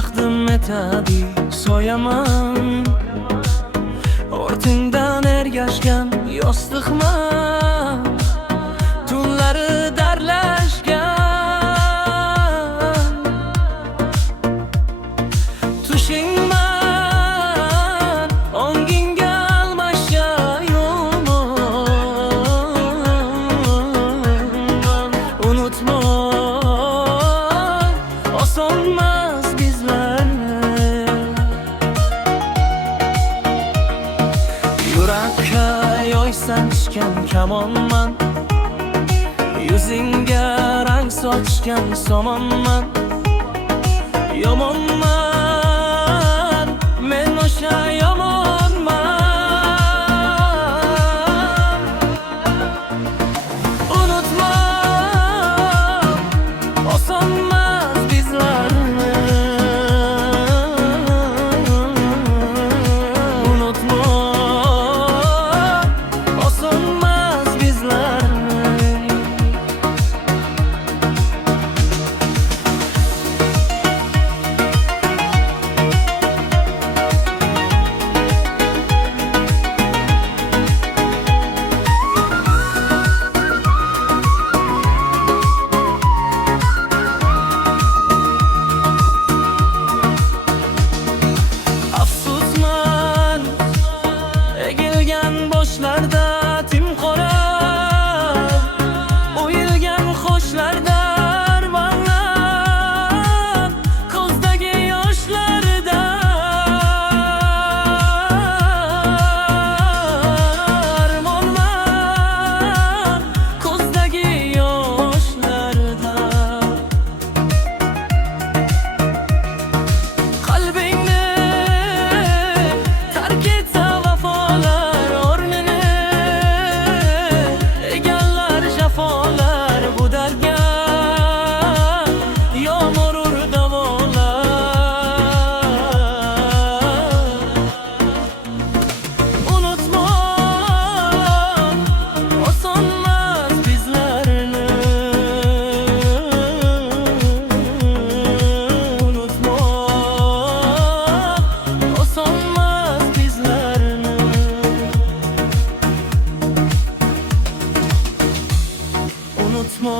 taqdim etadi soyaman. Ortingdan ergashgan yostiqman, tunlari darlashgan. Tushingman ongingga almashga yomon. Unutma osonmas bizlarni. Yurakka yoy sanchgan kamonman, yuzingga rang sochgan somonman. Yomonman, men o'sha yomonman. Unutma osonmas bizlarni. Unutma osonmas bizlarni. Afsusman egilgan boshlarda tim qora, o'yilgan qoshlarda armonlar, ko'zdagi yoshlarda armonlar, ko'zdagi yoshlarda. Qalbingni tark etsa vafolar o'rnini egallar jafolar. Bu dardga yomg'ir ur davolar. Unutma osonmas bizlarni. Unutma osonmas bizlarni. Unutma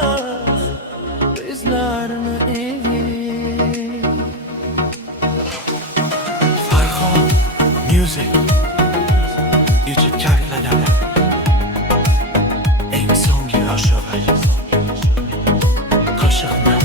osonmas bizlarni. Farhon Music YouTube kanalida eng so'nggi oshig'i qo'shiqni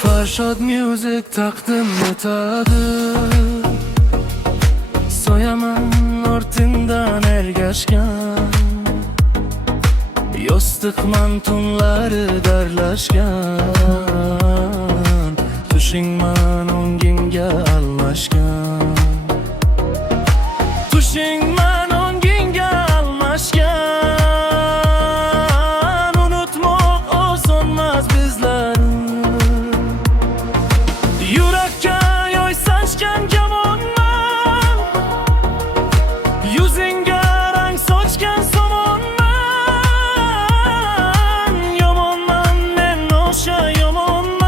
Farshod Music taqdim etadi soyaman. Ortingdan ergashgan yostiqman, tunlari darlashgan. Tushingman ongingga almashgan. Tushingman ongingga almashgan. Unutma osonmas bizlarni. Yurakka yoy sanchgan kamonman, yuzingga rang sochgan somonman. Yomonman, men o'sha yomonman.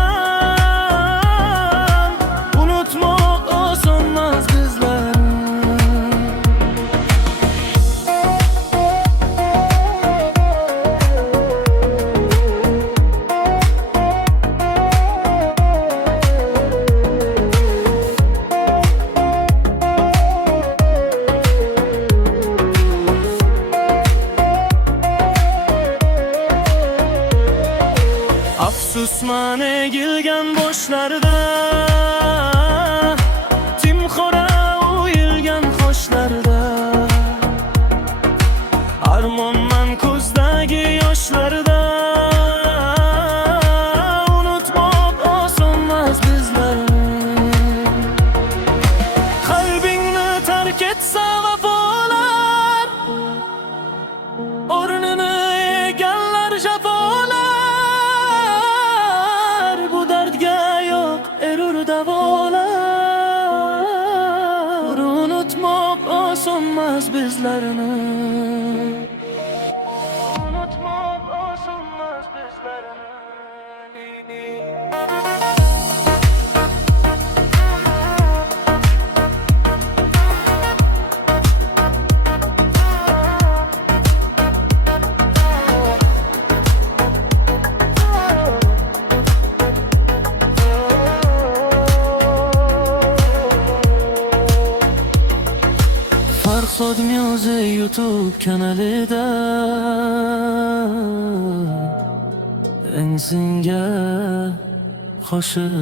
Afsusman egilgan boshlarda, timxora o'yilgan qoshlarda, armonman ko'zdagi yoshlarda. Unutmoq osonmas bizlarni. Qalbingni tark etsa vafolar, o'rnini egallar jafolar. Bu dardga yo'q erur davolar. Unutmoq osonmas bizlarni. Unutmoq osonmas bizlarni. Farhod Music YouTube kanalida Ensinga qo'shiqlar.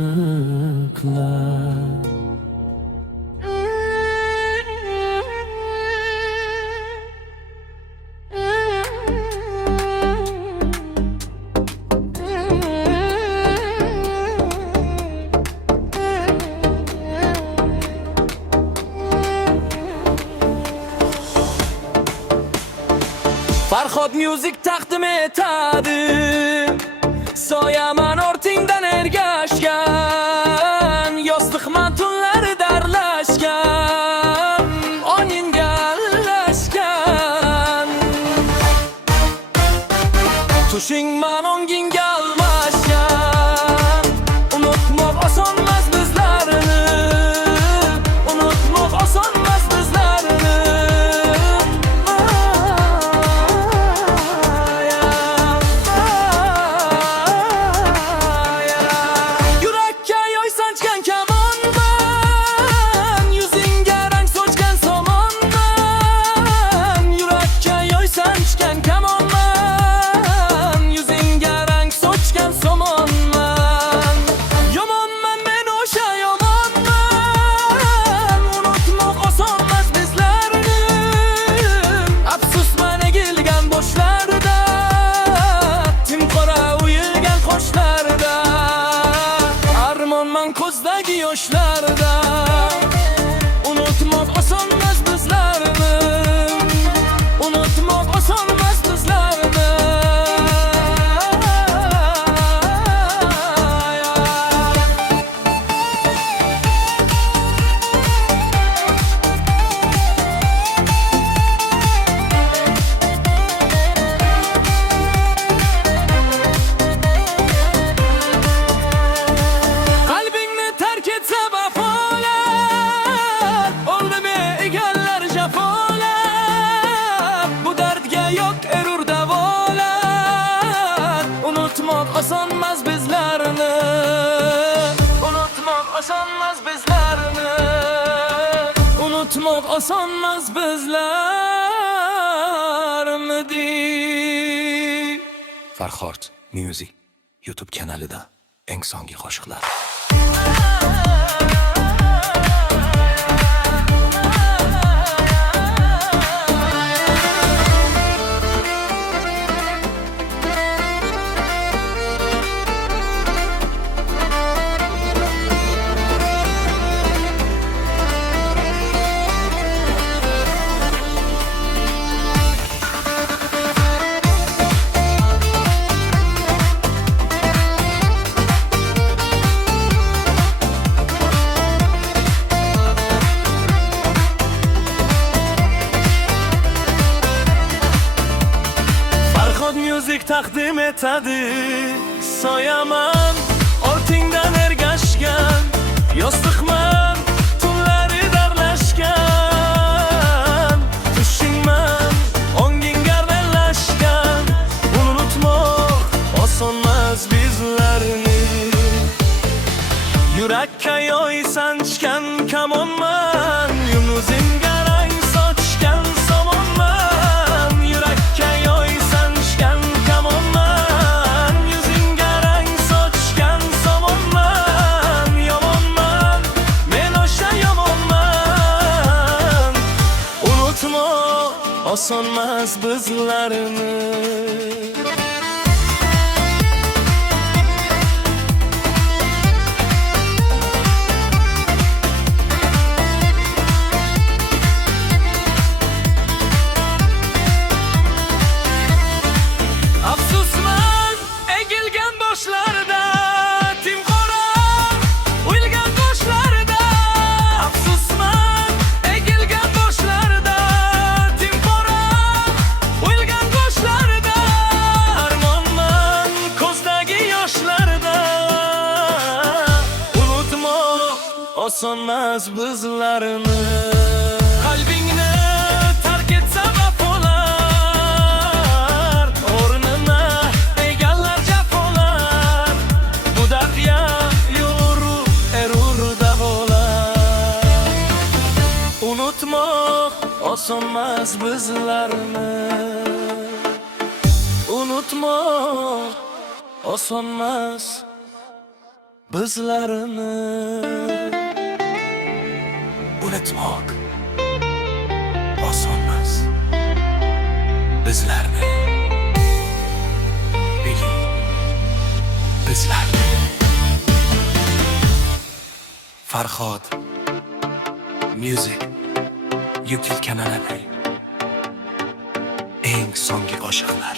Farhod Music taqdim etadi, soyaman ortingdan ergashgan, yostiqman tunlari darlashgan, oningga alashgan. Tushingman ongingga almashgan. Unutmoq osonmas bizlarni, unutmoq osonmas bizlarni. Ko'zdagi yoshlarda unutmoq osonmas bizlarni, unutmoq osonmas bizlarni. Unutmoq osonmas bizlarni, unutmoq osonmas bizlarni, unutmoq osonmas bizlarni. Farhod Music YouTube kanalida eng so'nggi qo'shiqlar. Music taqdim etadi, soyaman ortingdan ergashgan, yostiqman tunlari darlashgan. Tushingman ongingga aralashgan. Unutmoq osonmas bizlarni. Yurakka yoy sanchgan kamonman, yunuzingga rang sochgan somonman. Yurakka yoy sanchgan kamonman, yuzingga rang sochgan osonmas bizlarni. Afsusman egilgan boshlarda, timqora o'yilgan boshlarda. Afsusman egilgan boshlarda, timqora o'yilgan boshlarda. Armonman ko'zdagi yoshlarda, unutmoq osonmas bizlarni. Qalbingni tark etsa vafolar, o'rnini egallar jafolar. Bu daryo yo'ru erur davolar. Unutmoq osonmas bizlarni. Unutmoq osonmas bizlarni. Unutmoq osonmas bizlarni. Biling, bizlarni. Farhod Music YouTube kanalida eng so'nggi qo'shiqlar.